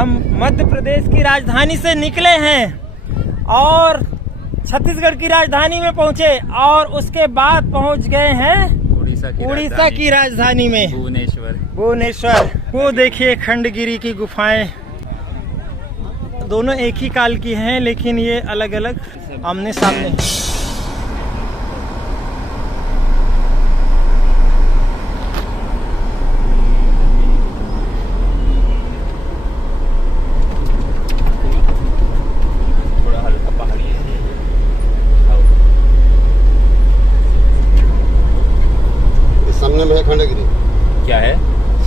हम मध्य प्रदेश की राजधानी से निकले हैं और छत्तीसगढ़ की राजधानी में पहुंचे और उसके बाद पहुंच गए हैं उड़ीसा की राजधानी में भुवनेश्वर। वो देखिए खंडगिरी की गुफाएं, दोनों एक ही काल की हैं लेकिन ये अलग अलग आमने सामने हैं। सामने में है खंडगिरी। क्या है?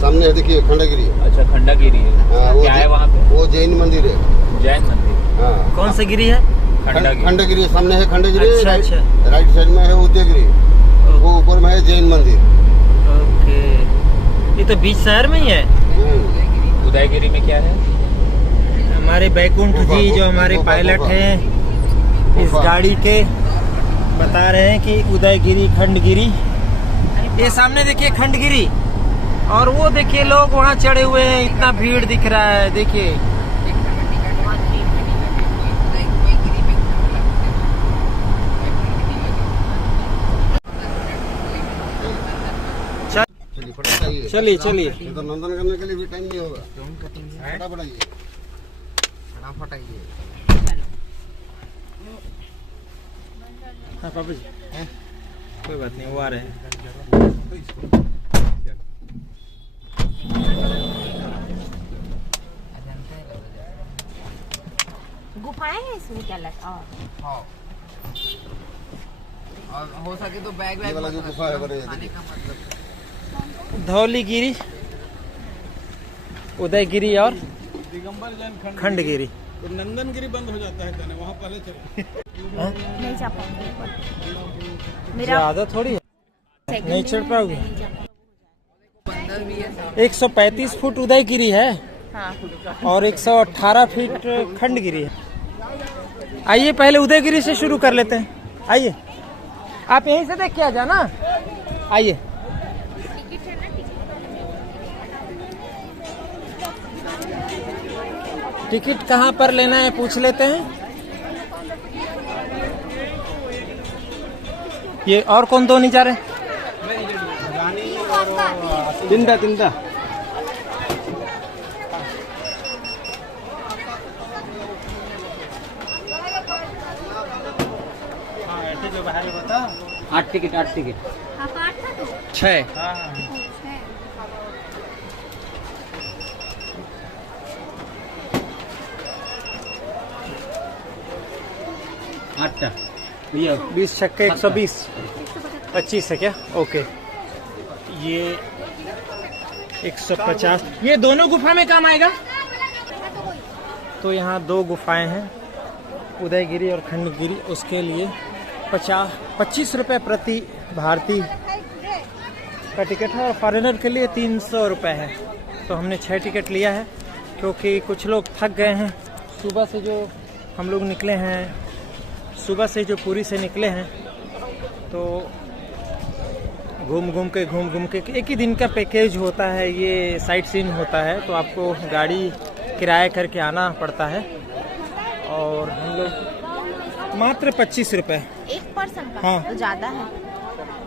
सामने है, देखिए खंडगिरी। अच्छा, खंडगिरी है। क्या है वहाँ पे? वो जैन मंदिर है। जैन मंदिर। हाँ। कौन सी गिरी है? खंडगिरी सामने है खंडगिरी। अच्छा, अच्छा। राइट साइड में है उदयगिरी, वो ऊपर में है जैन मंदिर। ओके, ये तो बीच शहर में ही है। उदयगिरी में क्या है? हमारे बैकुंठ जी जो हमारे पायलट हैं इस गाड़ी के बता रहे हैं कि उदयगिरी खंडगिरी। ये सामने देखिए खंडगिरी और वो देखिए लोग वहाँ चढ़े हुए हैं, इतना भीड़ दिख रहा है। देखिए चलिए चलिए। तो नंदन करने के लिए भी टाइम नहीं होगा। फटाफट आइए, फटाफट आइए। हाँ पापा जी, कोई बात नहीं, वो आ रहे हैं। गुफाएं हैं इसमें क्या लगता है? और हो सके तो बैग वैग वाला जो गुफा है बड़े धौलीगिरी, उदयगिरी और दिगंबर जैन खंडगिरी। तो नंदनगिरी बंद हो जाता है, वहाँ पहले चले। नहीं जा पाऊंगी, मेरा आदत थोड़ी है, नहीं चढ़ पाओगे। 135 फुट उदयगिरी है। हाँ। और 118 फीट खंडगिरी है। आइए पहले उदयगिरी से शुरू कर लेते हैं। आइए, आप यहीं से देख के आ जाना। आइए, टिकट कहाँ पर लेना है पूछ लेते हैं। ये और कौन दो नहीं जा रहे? तिंदा तिंदा। जो बाहर बता 8 टिकट 8 टिकट 6। आठ 20 छक्के 120, 25 है क्या? ओके, ये 150। ये दोनों गुफा में काम आएगा। तो यहाँ दो गुफाएं हैं, उदयगिरी और खंडगिरी। उसके लिए 25 रुपये प्रति भारतीय का टिकट है और फॉरेनर के लिए 300 रुपये है। तो हमने 6 टिकट लिया है क्योंकि कुछ लोग थक गए हैं। सुबह से जो हम लोग निकले हैं, सुबह से जो पुरी से निकले हैं, तो घूम घूम के एक ही दिन का पैकेज होता है, ये साइट सीइंग होता है। तो आपको गाड़ी किराया करके आना पड़ता है और हम लोग मात्र 25 रुपये एक पर्सन का। हाँ। तो ज्यादा है।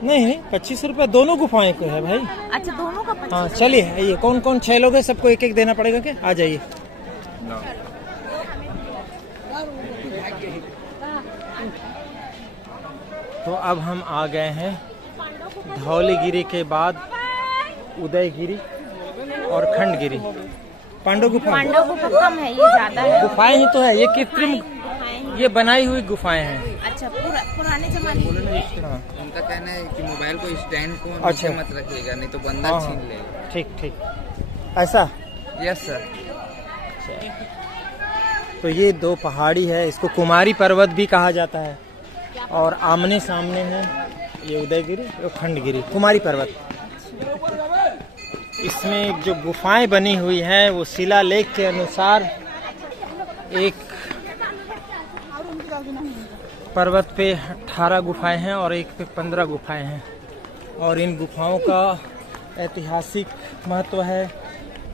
नहीं, 25 रुपये दोनों गुफाएं को है भाई। अच्छा, दोनों का 25। हाँ चलिए, आइए। कौन कौन 6 लोग हैं, सबको एक एक देना पड़ेगा क्या? आ जाइए। तो अब हम आ गए हैं धौलीगिरी के बाद उदयगिरी और खंडगिरी। पांडव गुफा कम है, ये ज्यादा है। गुफाएं ही तो है, ये कृत्रिम, ये बनाई हुई गुफाएं हैं। अच्छा, पुराने जमाने की। हाँ। उनका कहना है कि मोबाइल को स्टैंड को अच्छा नीचे मत रखिएगा, नहीं तो बंदा हाँ, छीन लेगा। ठीक, ऐसा। Yes sir. तो ये दो पहाड़ी है, इसको कुमारी पर्वत भी कहा जाता है और आमने सामने है ये उदयगिरी और खंडगिरी, कुमारी पर्वत। इसमें जो गुफाएं बनी हुई हैं वो शिलालेख के अनुसार एक पर्वत पे 18 गुफाएं हैं और एक पे 15 गुफाएं हैं। और इन गुफाओं का ऐतिहासिक महत्व है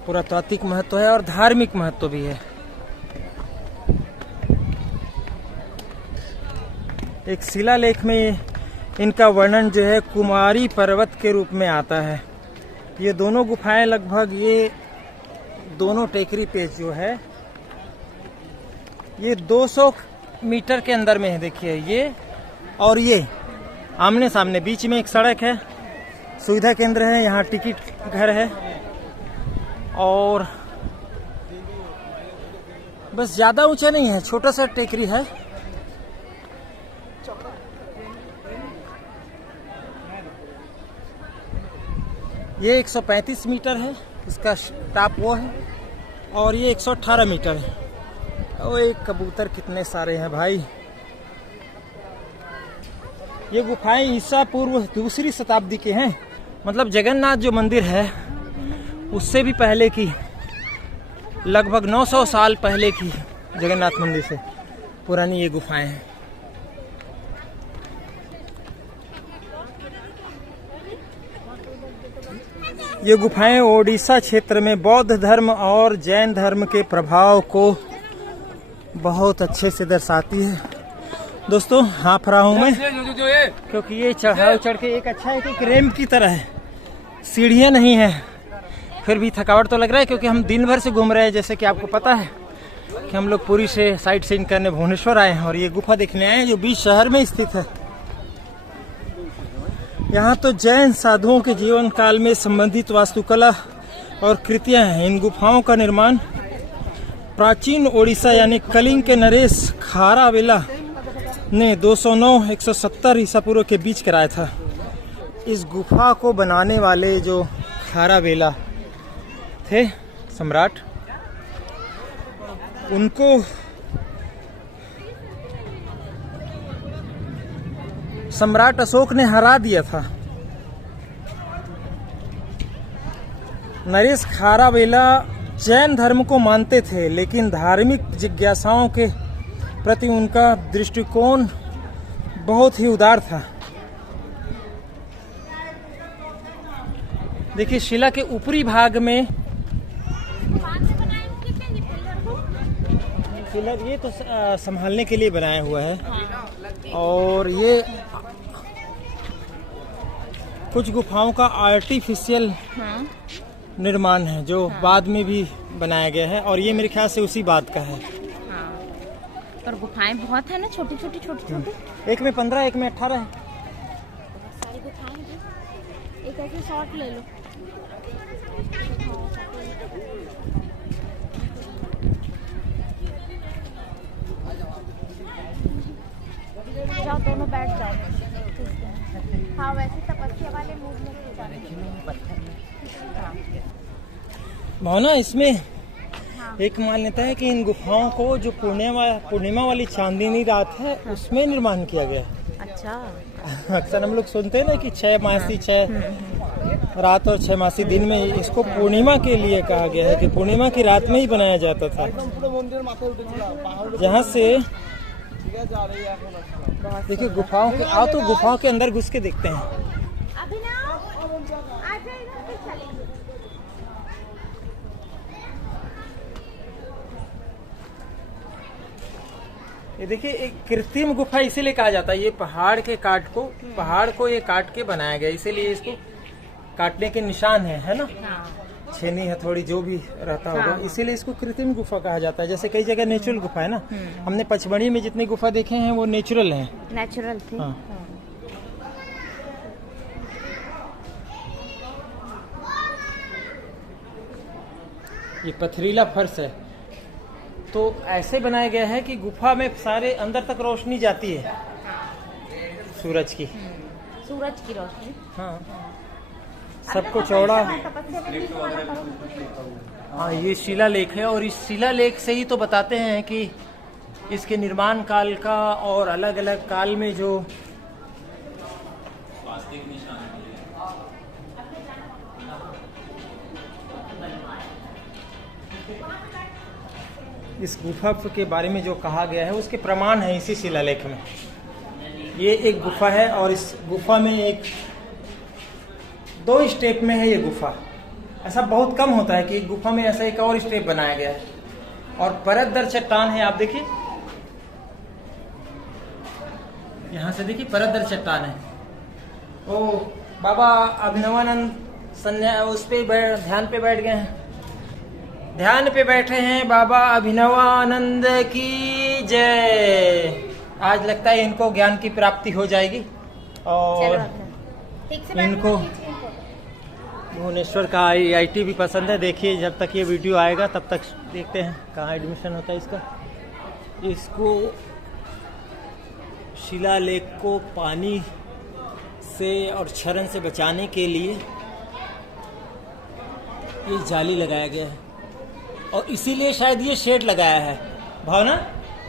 पुरातात्विक महत्व है और धार्मिक महत्व भी है। एक शिलालेख में इनका वर्णन जो है कुमारी पर्वत के रूप में आता है। ये दोनों गुफाएं लगभग ये दोनों टेकरी पे जो है ये 200 मीटर के अंदर में है। देखिए ये और ये आमने सामने, बीच में एक सड़क है, सुविधा केंद्र है, यहाँ टिकट घर है और बस ज़्यादा ऊंचा नहीं है, छोटा सा टेकरी है। ये 135 मीटर है, इसका टॉप वो है और ये 118 मीटर है। और एक कबूतर कितने सारे हैं भाई। ये गुफाएं ईसा पूर्व 2री शताब्दी के हैं, मतलब जगन्नाथ जो मंदिर है उससे भी पहले की, लगभग 900 साल पहले की जगन्नाथ मंदिर से पुरानी ये गुफाएं हैं। ये गुफाएं ओडिशा क्षेत्र में बौद्ध धर्म और जैन धर्म के प्रभाव को बहुत अच्छे से दर्शाती है। दोस्तों हाँफ रहा हूँ मैं क्योंकि ये चढ़ाव चढ़ के एक अच्छा है कि रैंप की तरह है, सीढ़ियाँ नहीं है, फिर भी थकावट तो लग रहा है क्योंकि हम दिन भर से घूम रहे हैं। जैसे कि आपको पता है कि हम लोग पुरी से साइट सीइंग करने भुवनेश्वर आए हैं और ये गुफा देखने आए हैं जो बीच शहर में स्थित है। यहाँ तो जैन साधुओं के जीवन काल में संबंधित वास्तुकला और कृतियाँ हैं। इन गुफाओं का निर्माण प्राचीन ओडिशा यानी कलिंग के नरेश खारावेला ने 209-170 ईसा पूर्व के बीच कराया था। इस गुफा को बनाने वाले जो खारावेला थे सम्राट, उनको सम्राट अशोक ने हरा दिया था। नरेश खारावेला जैन धर्म को मानते थे, लेकिन धार्मिक जिज्ञासाओं के प्रति उनका दृष्टिकोण बहुत ही उदार था। देखिए शिला के ऊपरी भाग में पिलर ये तो संभालने के लिए बनाया हुआ है और ये कुछ गुफाओं का आर्टिफिशियल निर्माण है जो बाद में भी बनाया गया है और ये मेरे ख्याल से उसी बात का है। पर गुफाएं बहुत है ना, छोटी छोटी। एक में 15, एक में 18 है। सारी गुफाएं हैं। एक ऐसे शॉट ले लो। जाओ दोनों बैठ जाओ। हाँ वैसे तपस्या वाले मूड में भावना इसमें एक मान्यता है कि इन गुफाओं को जो पूर्णिमा वाली चांदनी रात है उसमें निर्माण किया गया है। अच्छा। अक्सर हम लोग सुनते हैं ना कि 6 मासी 6 रात और 6 मासी दिन में, इसको पूर्णिमा के लिए कहा गया है कि पूर्णिमा की रात में ही बनाया जाता था। जहाँ से देखिए गुफाओं के आओ तो गुफाओं के अंदर घुस के देखते हैं। ये देखिए एक कृत्रिम गुफा इसीलिए कहा जाता है। ये पहाड़ को ये काट के बनाया गया, इसीलिए इसको काटने के निशान है ना। छेनी हथौड़ी जो भी रहता होगा, इसीलिए इसको कृत्रिम गुफा कहा जाता है। जैसे कई जगह नेचुरल गुफा है ना, हमने पचमढ़ी में जितनी गुफा देखे हैं वो नेचुरल हैं। नेचुरल थी। हाँ। ये पथरीला फर्श है तो ऐसे बनाया गया है कि गुफा में सारे अंदर तक रोशनी जाती है सूरज की रोशनी। हाँ सबको चौड़ा। हाँ ये शिलालेख है और इस शिलालेख से ही तो बताते हैं कि इसके निर्माण काल का और अलग अलग काल में जो इस गुफा के बारे में जो कहा गया है उसके प्रमाण है इसी शिलालेख में। ये एक गुफा है और इस गुफा में 2 स्टेप में है ये गुफा। ऐसा बहुत कम होता है कि एक गुफा में ऐसा एक और स्टेप बनाया गया है। और परत दर चट्टान है, आप देखिए यहाँ से देखिए परत दर चट्टान है। ओ बाबा अभिनवानंद संन्या उस पे ध्यान पे बैठ गए हैं, ध्यान पे बैठे हैं बाबा अभिनवानंद की जय। आज लगता है इनको ज्ञान की प्राप्ति हो जाएगी और इनको भुवनेश्वर का IIT भी पसंद है। देखिए जब तक ये वीडियो आएगा तब तक देखते हैं कहाँ एडमिशन होता है इसका। इसको शिलालेख को पानी से और क्षरण से बचाने के लिए ये जाली लगाया गया है और इसीलिए शायद ये शेड लगाया है। भावना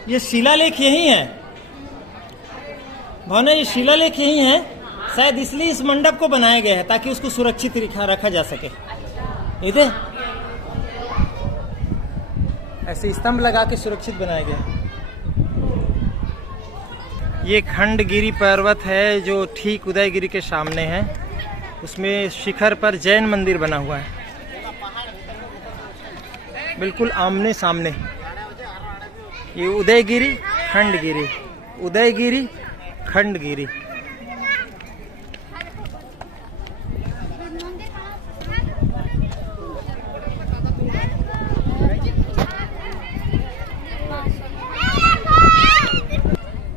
ये शिलालेख यही है, भावना ये शिलालेख यही है, शायद इसलिए इस मंडप को बनाया गया है ताकि उसको सुरक्षित रखा जा सके। इधर ऐसे स्तंभ लगा के सुरक्षित बनाया गया है। ये खंडगिरी पर्वत है जो ठीक उदयगिरी के सामने है। उसमें शिखर पर जैन मंदिर बना हुआ है, बिल्कुल आमने सामने। ये उदयगिरी खंडगिरी, उदयगिरी खंडगिरी।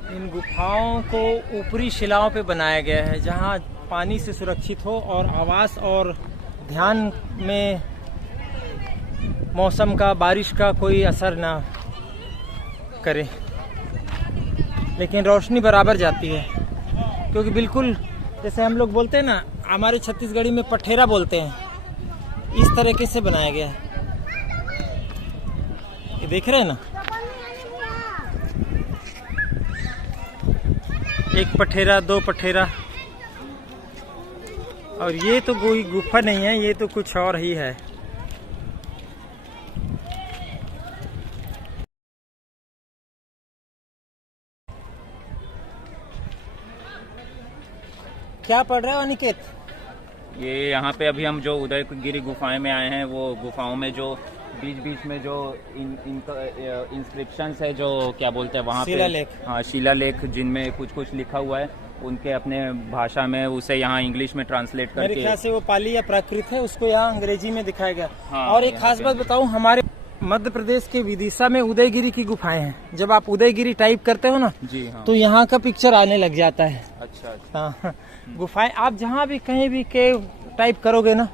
इन गुफाओं को ऊपरी शिलाओं पे बनाया गया है जहाँ पानी से सुरक्षित हो और आवास और ध्यान में मौसम का, बारिश का कोई असर ना करे, लेकिन रोशनी बराबर जाती है। क्योंकि बिल्कुल जैसे हम लोग बोलते हैं ना, हमारे छत्तीसगढ़ी में पठेरा बोलते हैं, इस तरीके से बनाया गया है। ये देख रहे हैं ना, एक पठेरा, दो पठेरा। और ये तो कोई गुफा नहीं है, ये तो कुछ और ही है। क्या पढ़ रहे हो अनिकेत? ये यहाँ पे अभी हम जो उदयगिरी गुफाएं में आए हैं, वो गुफाओं में जो बीच बीच में जो इंस्क्रिप्शंस है, जो क्या बोलते हैं वहाँ पे, शिलालेख। हाँ शिलालेख, जिनमें कुछ कुछ लिखा हुआ है उनके अपने भाषा में, उसे यहाँ इंग्लिश में ट्रांसलेट करके। मेरे ख्याल से वो पाली या प्राकृत है, उसको यहाँ अंग्रेजी में दिखाया गया। हाँ, और एक खास बात बताऊं, हमारे मध्य प्रदेश के विदिशा में उदयगिरी की गुफाएं हैं। जब आप उदयगिरी टाइप करते हो ना, जी हाँ, तो यहाँ का पिक्चर आने लग जाता है। अच्छा, अच्छा। हाँ, गुफाएं आप जहाँ भी कहीं भी के टाइप करोगे ना,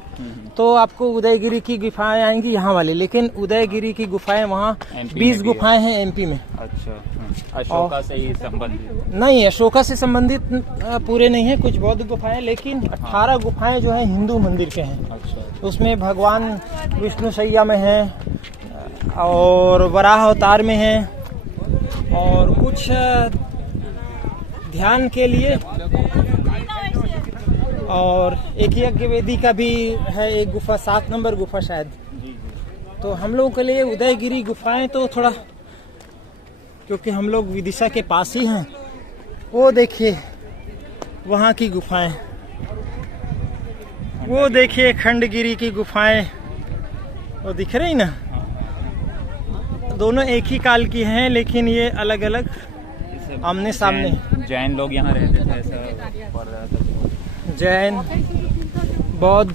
तो आपको उदयगिरी की गुफाएं आएंगी यहाँ वाली। लेकिन उदयगिरी की गुफाएं वहाँ 20 गुफाएं हैं MP में। अच्छा, अशोका से ही संबंधित नहीं, अशोका से संबंधित पूरे नहीं है, कुछ बौद्ध गुफाएं, लेकिन 18 गुफाएं जो है हिंदू मंदिर के हैं। अच्छा, उसमें भगवान विष्णु शैया में हैं और वराह अवतार में हैं और कुछ ध्यान के लिए, और एक यज्ञ वेदी का भी है एक गुफा, 7 नंबर गुफा शायद। तो हम लोगों के लिए उदयगिरी गुफाएं तो थोड़ा, क्योंकि हम लोग विदिशा के पास ही हैं। वो देखिए वहाँ की गुफाएं, वो देखिए खंडगिरी की गुफाएं, वो दिख रही ना। दोनों एक ही काल की हैं, लेकिन ये अलग अलग आमने सामने। जैन लोग यहाँ रहते थे, ऐसा पढ़ रहा था। जैन, बौद्ध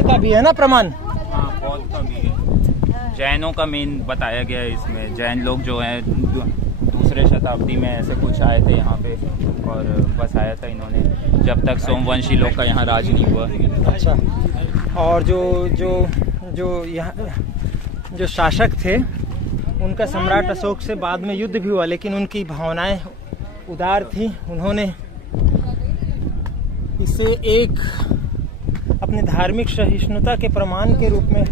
का भी है ना प्रमाण। हाँ, बौद्ध का भी है। जैनों का मेन बताया गया है इसमें। जैन लोग जो हैं दूसरे शताब्दी में ऐसे कुछ आए थे यहाँ पे और बसाया था इन्होंने, जब तक सोमवंशी लोग का यहाँ राज नहीं हुआ। अच्छा, और जो यहाँ जो शासक थे, उनका सम्राट अशोक से बाद में युद्ध भी हुआ, लेकिन उनकी भावनाएं उदार थी। उन्होंने इसे एक अपने धार्मिक सहिष्णुता के प्रमाण के रूप में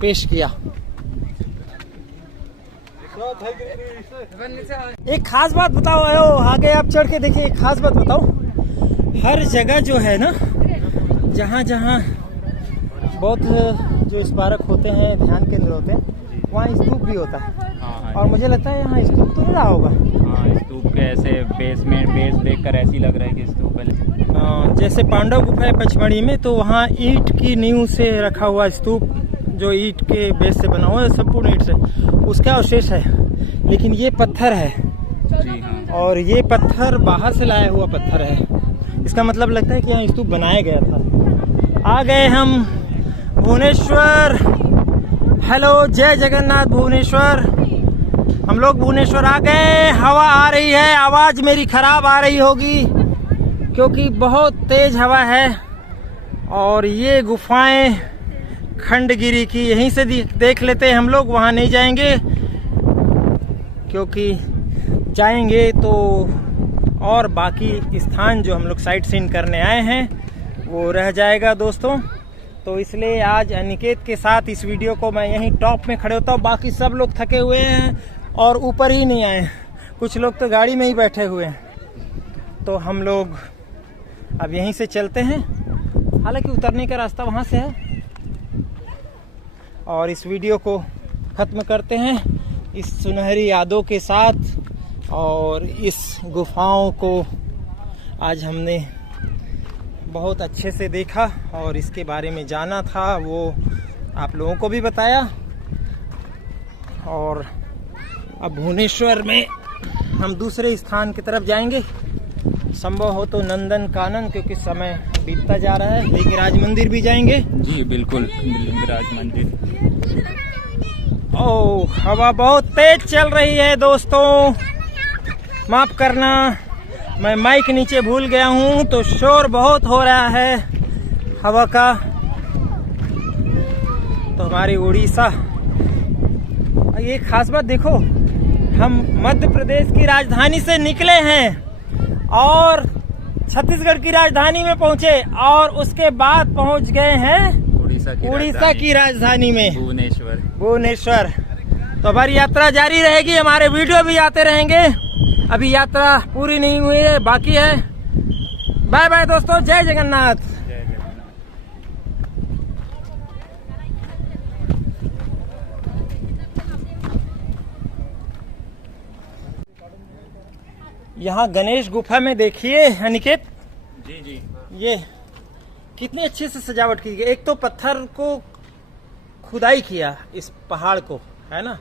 पेश किया। एक खास बात बताओ, आगे आप चढ़ के देखिए। एक खास बात बताओ, हर जगह जो है ना, जहाँ जहाँ बौद्ध जो स्मारक होते हैं, ध्यान केंद्र होते हैं, वहाँ स्तूप भी होता है। हाँ, और मुझे लगता है यहाँ स्तूप तो नहीं रहा होगा। हाँ, स्तूप के ऐसे बेस देखकर ऐसी लग रहा है कि स्तूप है। जैसे पांडव गुफा है पचमढ़ी में, तो वहाँ ईंट की नींव से रखा हुआ स्तूप, जो ईंट के बेस से बना हुआ है, संपूर्ण ईंट से, उसका अवशेष है। लेकिन ये पत्थर है, जी हाँ। और ये पत्थर बाहर से लाया हुआ पत्थर है। इसका मतलब लगता है कि यहाँ स्तूप बनाया गया था। आ गए हम भुवनेश्वर। हेलो, जय जगन्नाथ भुवनेश्वर। हम लोग भुवनेश्वर आ गए। हवा आ रही है, आवाज़ मेरी खराब आ रही होगी क्योंकि बहुत तेज हवा है। और ये गुफाएं खंडगिरी की, यहीं से देख लेते हैं हम लोग, वहाँ नहीं जाएंगे क्योंकि जाएंगे तो और बाकी स्थान जो हम लोग साइट सीन करने आए हैं वो रह जाएगा दोस्तों। तो इसलिए आज अनिकेत के साथ इस वीडियो को मैं यहीं टॉप में खड़े होता हूँ। बाकी सब लोग थके हुए हैं और ऊपर ही नहीं आए, कुछ लोग तो गाड़ी में ही बैठे हुए हैं। तो हम लोग अब यहीं से चलते हैं, हालांकि उतरने का रास्ता वहाँ से है। और इस वीडियो को ख़त्म करते हैं इस सुनहरी यादों के साथ। और इस गुफाओं को आज हमने बहुत अच्छे से देखा और इसके बारे में जाना था, वो आप लोगों को भी बताया। और अब भुवनेश्वर में हम दूसरे स्थान की तरफ जाएंगे, संभव हो तो नंदन कानन, क्योंकि समय बीतता जा रहा है। लिंगराज मंदिर भी जाएंगे। जी बिल्कुल, लिंगराज मंदिर। ओह, हवा बहुत तेज चल रही है दोस्तों, माफ करना, मैं माइक नीचे भूल गया हूँ तो शोर बहुत हो रहा है हवा का। तो हमारी उड़ीसा, ये खास बात देखो, हम मध्य प्रदेश की राजधानी से निकले हैं और छत्तीसगढ़ की राजधानी में पहुंचे और उसके बाद पहुंच गए हैं उड़ीसा की राजधानी में भुवनेश्वर। तो हमारी यात्रा जारी रहेगी, हमारे वीडियो भी आते रहेंगे। अभी यात्रा पूरी नहीं हुई है, बाकी है। बाय बाय दोस्तों, जय जगन्नाथ। यहाँ गणेश गुफा में देखिए अनिकेत, जी जी, ये कितनी अच्छे से सजावट की गई। एक तो पत्थर को खुदाई किया इस पहाड़ को, है ना,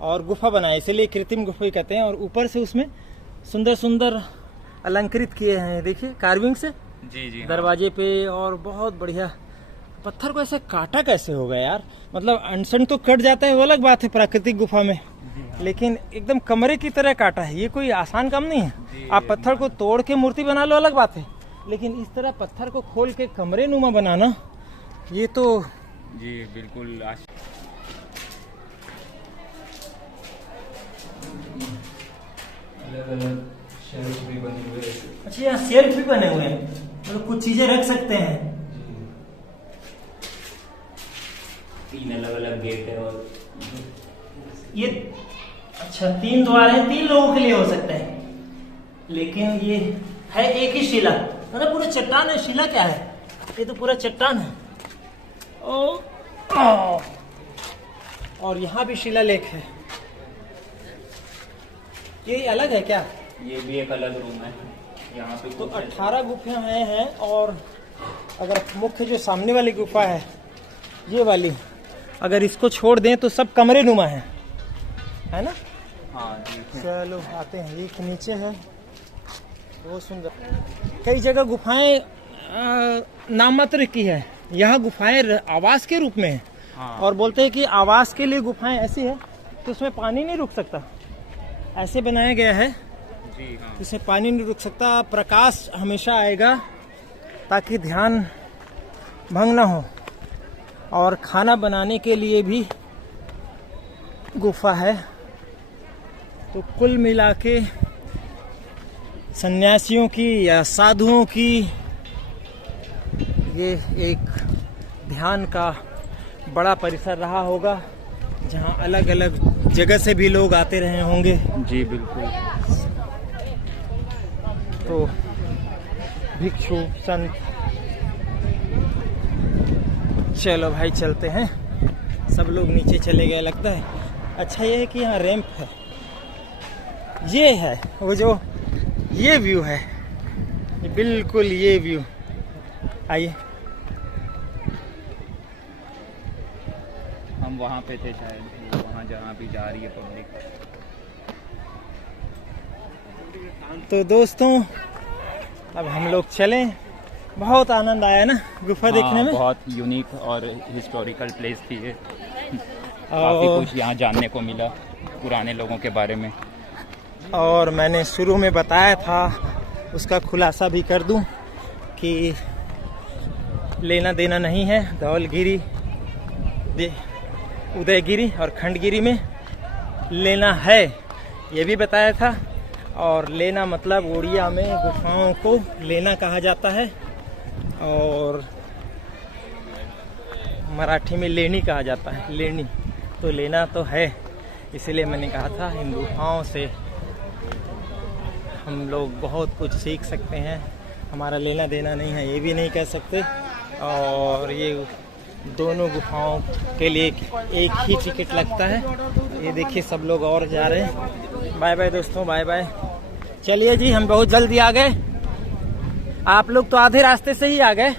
और गुफा बनाया, इसीलिए कृत्रिम गुफा ही कहते हैं। और ऊपर से उसमें सुंदर सुंदर अलंकृत किए हैं, देखिए कार्विंग से जी जी, दरवाजे पे। और बहुत बढ़िया, पत्थर को ऐसे काटा कैसे होगा यार, मतलब अनसन तो कट जाता है वो अलग बात है प्राकृतिक गुफा में, लेकिन एकदम कमरे की तरह काटा है। ये कोई आसान काम नहीं है। आप पत्थर को तोड़ के मूर्ति बना लो अलग बात है, लेकिन इस तरह पत्थर को खोल के कमरे नुमा बनाना, ये तो जी बिल्कुल। शेल्फ भी बने हुए हैं। अच्छा, यहाँ शेल्फ भी बने हुए हैं, मतलब कुछ चीजें रख सकते हैं। 3 अलग अलग गेट है और ये अच्छा 3 द्वार है, 3 लोगों के लिए हो सकता है। लेकिन ये है एक ही शिला, मतलब पूरा चट्टान है। शिला क्या है, ये तो पूरा चट्टान है। और यहाँ भी शिलालेख है। ये अलग है क्या? ये भी एक अलग रूम है यहाँ पे। तो 18 गुफाएं हैं। और अगर मुख्य जो सामने वाली गुफा है, ये वाली, अगर इसको छोड़ दें तो सब कमरे नुमा है ना। हाँ जी। चलो आते हैं, एक नीचे है, बहुत सुंदर। कई जगह गुफाएं नाम मात्र की है, यहाँ गुफाएं आवास के रूप में है। हाँ। और बोलते हैं कि आवास के लिए गुफाएं ऐसी है कि उसमें पानी नहीं रुक सकता, ऐसे बनाया गया है जी हाँ। इसमें पानी नहीं रुक सकता, प्रकाश हमेशा आएगा ताकि ध्यान भंग ना हो। और खाना बनाने के लिए भी गुफा है। तो कुल मिला के सन्यासियों की या साधुओं की ये एक ध्यान का बड़ा परिसर रहा होगा, जहाँ अलग अलग जगह से भी लोग आते रहे होंगे। जी बिल्कुल। तो भिक्षु संत, चलो भाई चलते हैं। सब लोग नीचे चले गए लगता है। अच्छा ये है कि यहाँ रैंप है, ये है वो जो ये व्यू है, बिल्कुल ये व्यू। आइए, हम वहाँ पे थे शायद, वहाँ जहाँ भी जा रही है पब्लिक। तो दोस्तों अब हम लोग चलें। बहुत आनंद आया ना गुफा देखने में। बहुत यूनिक और हिस्टोरिकल प्लेस थी ये। काफ़ी और कुछ यहाँ जानने को मिला पुराने लोगों के बारे में। और मैंने शुरू में बताया था, उसका खुलासा भी कर दूं कि लेना देना नहीं है धौलगिरी, उदयगिरी और खंडगिरी में लेना है, ये भी बताया था। और लेना मतलब उड़िया में गुफाओं को लेना कहा जाता है और मराठी में लेनी कहा जाता है, लेनी। तो लेना तो है, इसलिए मैंने कहा था इन गुफाओं से हम लोग बहुत कुछ सीख सकते हैं। हमारा लेना देना नहीं है ये भी नहीं कह सकते। और ये दोनों गुफाओं के लिए एक ही टिकट लगता है। ये देखिए सब लोग और जा रहे हैं। बाय बाय दोस्तों, बाय बाय। चलिए जी, हम बहुत जल्दी आ गए। आप लोग तो आधे रास्ते से ही आ गए।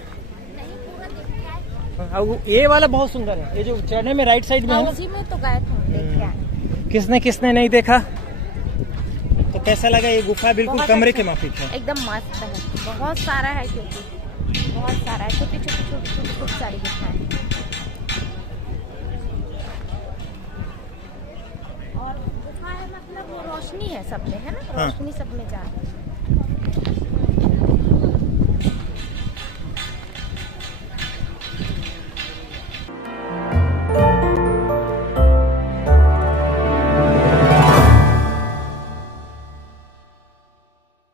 ये वाला बहुत सुंदर है, ये जो चढ़ने में राइट साइड में है। उसी में तो गए थे, देख के आए। किसने किसने नहीं देखा? तो कैसा लगा? ये गुफा बिल्कुल बहुत कमरे अच्छा, के माफिक है। एकदम मस्त है। बहुत सारा है, क्योंकि बहुत सारा है, छोटी छोटी छोटी छोटी खूब सारी गुफाएं हैं। और गुफा है मतलब वो रोशनी है सब में, है ना? हाँ। रोशनी सब में जा रही है।